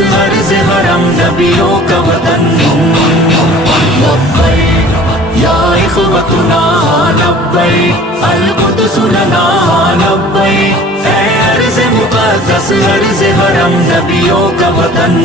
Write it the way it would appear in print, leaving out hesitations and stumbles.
अर्ज़ हरम नबियों का वतन। लब्बैक या इख़्वतुना लब्बैक अल कुद्स लना लब्बैक। ऐ अर्ज़ मुक़द्दस अर्ज़ हरम नबियों का वतन।